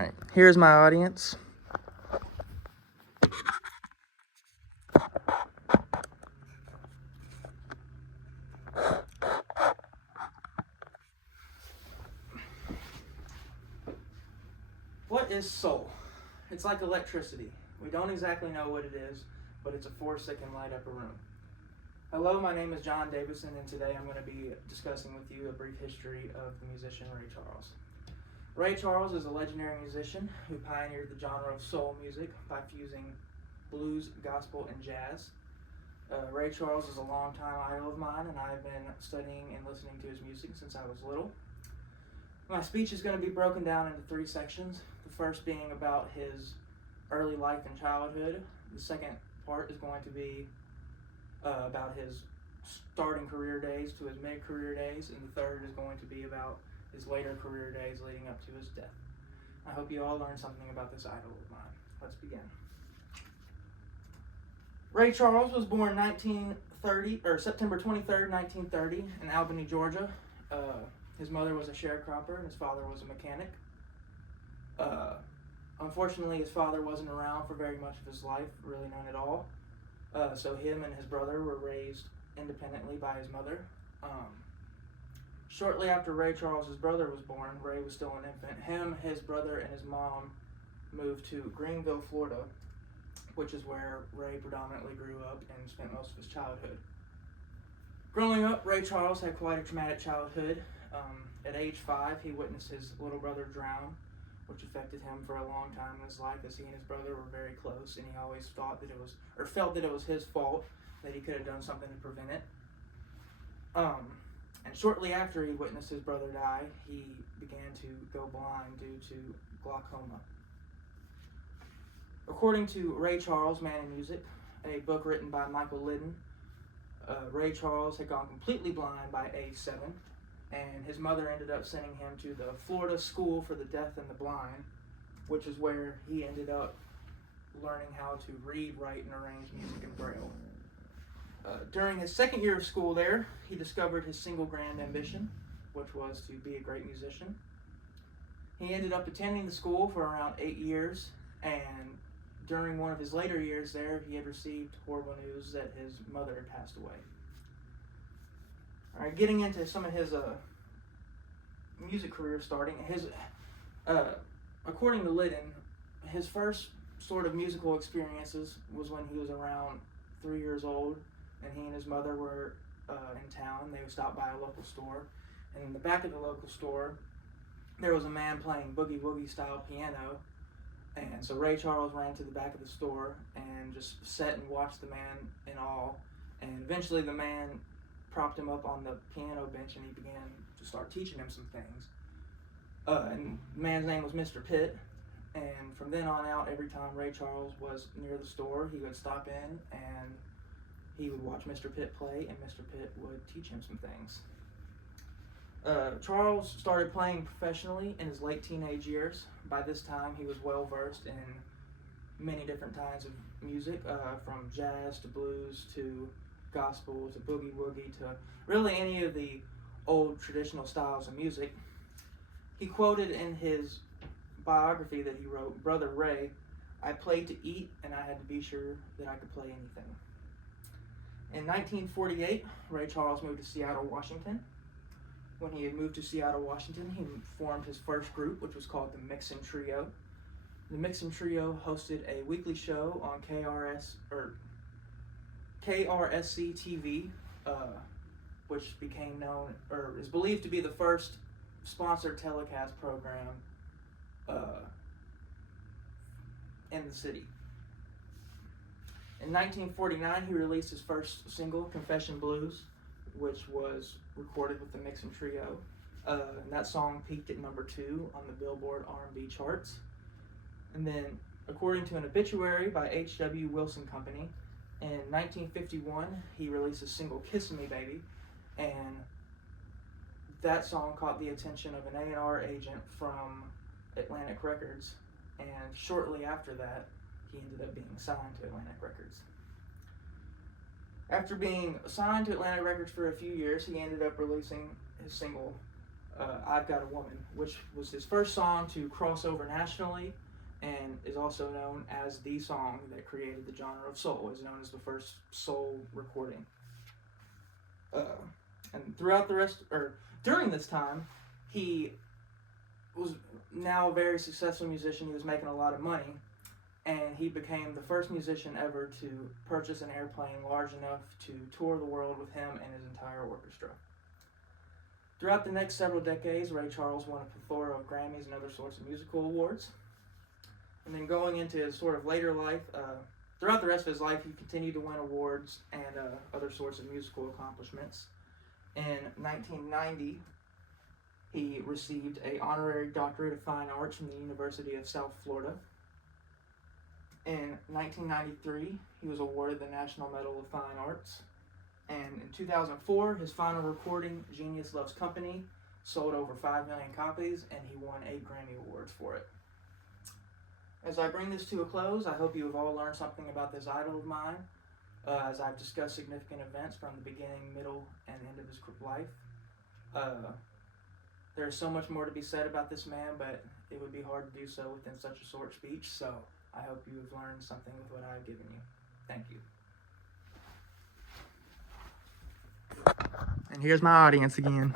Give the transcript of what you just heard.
Alright, here's my audience. What is soul? It's like electricity. We don't exactly know what it is, but it's a force that can light up a room. Hello, my name is John Davison, and today I'm going to be discussing with you a brief history of the musician Ray Charles. Ray Charles is a legendary musician who pioneered the genre of soul music by fusing blues, gospel, and jazz. Ray Charles is a longtime idol of mine, and I've been studying and listening to his music since I was little. My speech is going to be broken down into three sections. The first being about his early life and childhood. The second part is going to be about his starting career days to his mid-career days, and the third is going to be about his later career days leading up to his death. I hope you all learned something about this idol of mine. Let's begin. Ray Charles was born September 23rd, 1930 in Albany, Georgia. His mother was a sharecropper and his father was a mechanic. Unfortunately, his father wasn't around for very much of his life, really none at all. So him and his brother were raised independently by his mother. Shortly after Ray Charles' brother was born, Ray was still an infant. Him, his brother, and his mom moved to Greenville, Florida, which is where Ray predominantly grew up and spent most of his childhood. Growing up, Ray Charles had quite a traumatic childhood. At age 5, he witnessed his little brother drown, which affected him for a long time in his life, as he and his brother were very close, and he always felt that it was his fault, that he could have done something to prevent it. And shortly after he witnessed his brother die, he began to go blind due to glaucoma. According to Ray Charles, Man in Music, a book written by Michael Liddon, Ray Charles had gone completely blind by age 7, and his mother ended up sending him to the Florida School for the Deaf and the Blind, which is where he ended up learning how to read, write, and arrange music in Braille. During his second year of school there, he discovered his single grand ambition, which was to be a great musician. He ended up attending the school for around 8 years, and during one of his later years there, he had received horrible news that his mother had passed away. All right, getting into some of his music career starting, according to Liddon, his first sort of musical experiences was when he was around 3 years old, and he and his mother were in town. They would stop by a local store, and in the back of the local store, there was a man playing boogie-woogie style piano, and so Ray Charles ran to the back of the store and just sat and watched the man in awe, and eventually the man propped him up on the piano bench, and he began to start teaching him some things. And the man's name was Mr. Pitt, and from then on out, every time Ray Charles was near the store, he would stop in and he would watch Mr. Pitt play, and Mr. Pitt would teach him some things. Charles started playing professionally in his late teenage years. By this time, he was well versed in many different kinds of music, from jazz to blues to gospel to boogie woogie to really any of the old traditional styles of music. He quoted in his biography that he wrote, "Brother Ray, I played to eat, and I had to be sure that I could play anything." In 1948, Ray Charles moved to Seattle, Washington. When he had moved to Seattle, Washington, he formed his first group, which was called the Mixon Trio. The Mixon Trio hosted a weekly show on KRSC TV, which became known, or is believed to be the first sponsored telecast program in the city. In 1949, he released his first single, Confession Blues, which was recorded with the Mixon Trio. And that song peaked at number 2 on the Billboard R&B charts. And then, according to an obituary by H.W. Wilson Company, in 1951, he released a single, Kissin' Me Baby, and that song caught the attention of an A&R agent from Atlantic Records, and shortly after that, he ended up being signed to Atlantic Records. After being signed to Atlantic Records for a few years, he ended up releasing his single I've Got a Woman, which was his first song to cross over nationally and is also known as the song that created the genre of soul. Is known as the first soul recording. And throughout the rest, or during this time, he was now a very successful musician. He was making a lot of money, and he became the first musician ever to purchase an airplane large enough to tour the world with him and his entire orchestra. Throughout the next several decades, Ray Charles won a plethora of Grammys and other sorts of musical awards. And then going into his sort of later life, throughout the rest of his life, he continued to win awards and other sorts of musical accomplishments. In 1990, he received an honorary doctorate of fine arts from the University of South Florida. In 1993, he was awarded the National Medal of Fine Arts. And in 2004, his final recording, Genius Loves Company, sold over 5 million copies, and he won 8 Grammy Awards for it. As I bring this to a close, I hope you have all learned something about this idol of mine, as I've discussed significant events from the beginning, middle, and end of his life. There's so much more to be said about this man, but it would be hard to do so within such a short speech, so I hope you have learned something with what I've given you. Thank you. And here's my audience again.